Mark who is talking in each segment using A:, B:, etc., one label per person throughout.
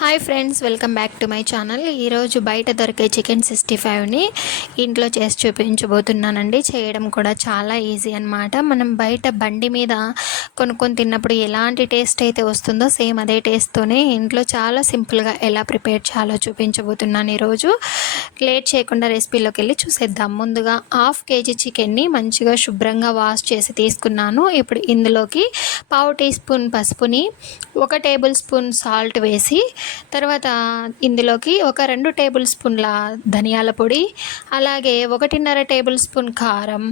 A: Hi friends welcome back to my channel ఈరోజు బయట దొరికే చికెన్ సిక్స్టీ ఫైవ్ని ఇంట్లో చేసి చూపించబోతున్నానండి. చేయడం కూడా చాలా ఈజీ అన్నమాట. మనం బయట బండి మీద కొనుక్కొని తిన్నప్పుడు ఎలాంటి టేస్ట్ అయితే వస్తుందో సేమ్ అదే టేస్ట్తోనే ఇంట్లో చాలా సింపుల్గా ఎలా ప్రిపేర్ చేయాలో చూపించబోతున్నాను ఈరోజు. లేట్ చేయకుండా రెసిపీలోకి వెళ్ళి చూసేద్దాం. ముందుగా హాఫ్ కేజీ చికెన్ని మంచిగా శుభ్రంగా వాష్ చేసి తీసుకున్నాను. ఇప్పుడు ఇందులోకి పావు టీ స్పూన్ పసుపుని ఒక టేబుల్ స్పూన్ సాల్ట్ వేసి తర్వాత ఇందులోకి ఒక రెండు టేబుల్ స్పూన్ల ధనియాల పొడి అలాగే ఒకటిన్నర టేబుల్ స్పూన్ కారం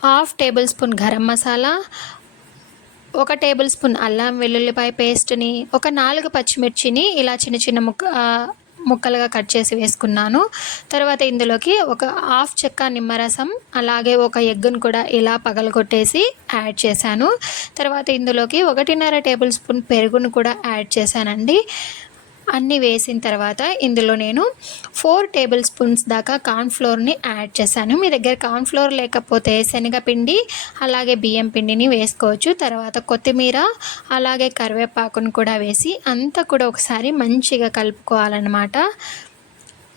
A: half tablespoon garam masala ఒక టేబుల్ స్పూన్ అల్లం వెల్లుల్లిపాయ పేస్ట్ని ఒక నాలుగు పచ్చిమిర్చిని ఇలా చిన్న చిన్న ముక్క ముక్కలుగా కట్ చేసి వేసుకున్నాను. తర్వాత ఇందులోకి ఒక హాఫ్ చెక్క నిమ్మరసం అలాగే ఒక ఎగ్గును కూడా ఇలా పగలగొట్టేసి యాడ్ చేశాను. తర్వాత ఇందులోకి ఒకటిన్నర టేబుల్ స్పూన్ పెరుగును కూడా యాడ్ చేశానండి. అన్నీ వేసిన తర్వాత ఇందులో నేను ఫోర్ టేబుల్ స్పూన్స్ దాకా కార్న్ఫ్లోర్ని యాడ్ చేశాను. మీ దగ్గర కార్న్ఫ్లోర్ లేకపోతే శనగపిండి అలాగే బియ్యం పిండిని వేసుకోవచ్చు. తర్వాత కొత్తిమీర అలాగే కరివేపాకును కూడా వేసి అంతా కూడా ఒకసారి మంచిగా కలుపుకోవాలన్నమాట.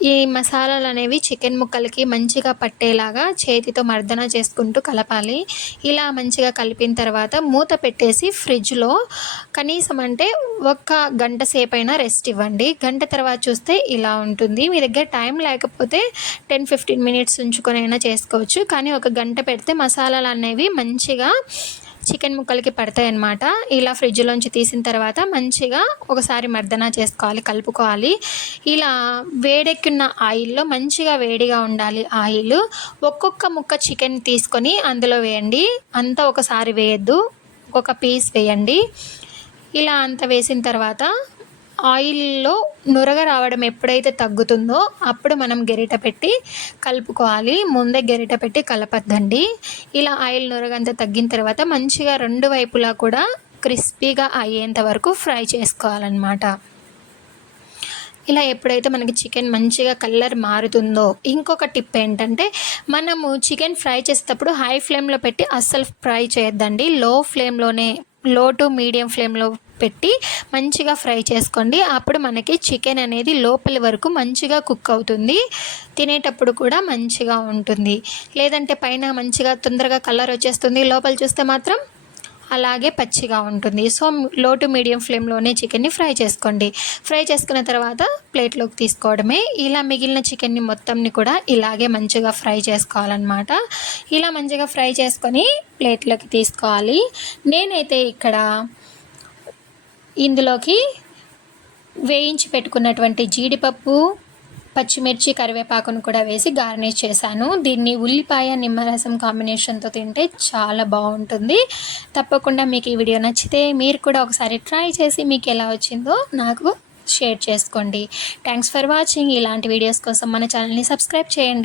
A: ఈ మసాలాలు అనేవి చికెన్ ముక్కలకి మంచిగా పట్టేలాగా చేతితో మర్దన చేసుకుంటూ కలపాలి. ఇలా మంచిగా కలిపిన తర్వాత మూత పెట్టేసి ఫ్రిడ్జ్లో కనీసం అంటే ఒక గంట సేపైనా రెస్ట్ ఇవ్వండి. గంట తర్వాత చూస్తే ఇలా ఉంటుంది. మీ దగ్గర టైం లేకపోతే టెన్ ఫిఫ్టీన్ మినిట్స్ ఉంచుకొని అయినా చేసుకోవచ్చు. కానీ ఒక గంట పెడితే మసాలాలు అనేవి మంచిగా చికెన్ ముక్కలకి పడతాయి అన్నమాట ఇలా ఫ్రిడ్జ్లోంచి తీసిన తర్వాత మంచిగా ఒకసారి మర్దన చేసుకోవాలి కలుపుకోవాలి. ఇలా వేడెక్కిన ఆయిల్లో మంచిగా వేడిగా ఉండాలి ఆయిల్. ఒక్కొక్క ముక్క చికెన్ తీసుకొని అందులో వేయండి. అంతా ఒకసారి వేయద్దు. ఒక పీస్ వేయండి. ఇలా అంత వేసిన తర్వాత ఆయిల్లో నురగ రావడం ఎప్పుడైతే తగ్గుతుందో అప్పుడు మనం గెరిట పెట్టి కలుపుకోవాలి. ముందే గెరిట పెట్టి కలపద్దండి. ఇలా ఆయిల్ నురగంతా తగ్గిన తర్వాత మంచిగా రెండు వైపులా కూడా క్రిస్పీగా అయ్యేంత వరకు ఫ్రై చేసుకోవాలన్నమాట. ఇలా ఎప్పుడైతే మనకి చికెన్ మంచిగా కలర్ మారుతుందో ఇంకొక టిప్ ఏంటంటే మనము చికెన్ ఫ్రై చేసేటప్పుడు హై ఫ్లేమ్లో పెట్టి అస్సలు ఫ్రై చేయొద్దండి. లో ఫ్లేమ్లోనే లో టు మీడియం ఫ్లేమ్లో పెట్టి మంచిగా ఫ్రై చేసుకోండి. అప్పుడు మనకి చికెన్ అనేది లోపలి వరకు మంచిగా కుక్ అవుతుంది. తినేటప్పుడు కూడా మంచిగా ఉంటుంది. లేదంటే పైన మంచిగా తొందరగా కలర్ వచ్చేస్తుంది. లోపల చూస్తే మాత్రం అలాగే పచ్చిగా ఉంటుంది. సో లో టు మీడియం ఫ్లేమ్లోనే చికెన్ని ఫ్రై చేసుకోండి. ఫ్రై చేసుకున్న తర్వాత ప్లేట్లోకి తీసుకోవడమే. ఇలా మిగిలిన చికెన్ని మొత్తంని కూడా ఇలాగే మంచిగా ఫ్రై చేసుకోవాలన్నమాట. ఇలా మంచిగా ఫ్రై చేసుకొని ప్లేట్లోకి తీసుకోవాలి. నేనైతే ఇక్కడ ఇందులోకి వేయించి పెట్టుకున్నటువంటి జీడిపప్పు పచ్చిమిర్చి కరివేపాకును కూడా వేసి గార్నిష్ చేశాను. దీన్ని ఉల్లిపాయ నిమ్మరసం కాంబినేషన్తో తింటే చాలా బాగుంటుంది. తప్పకుండా మీకు ఈ వీడియో నచ్చితే మీరు కూడా ఒకసారి ట్రై చేసి మీకు ఎలా వచ్చిందో నాకు షేర్ చేసుకోండి. థ్యాంక్స్ ఫర్ వాచింగ్ ఇలాంటి వీడియోస్ కోసం మన ఛానల్ని సబ్స్క్రైబ్ చేయండి.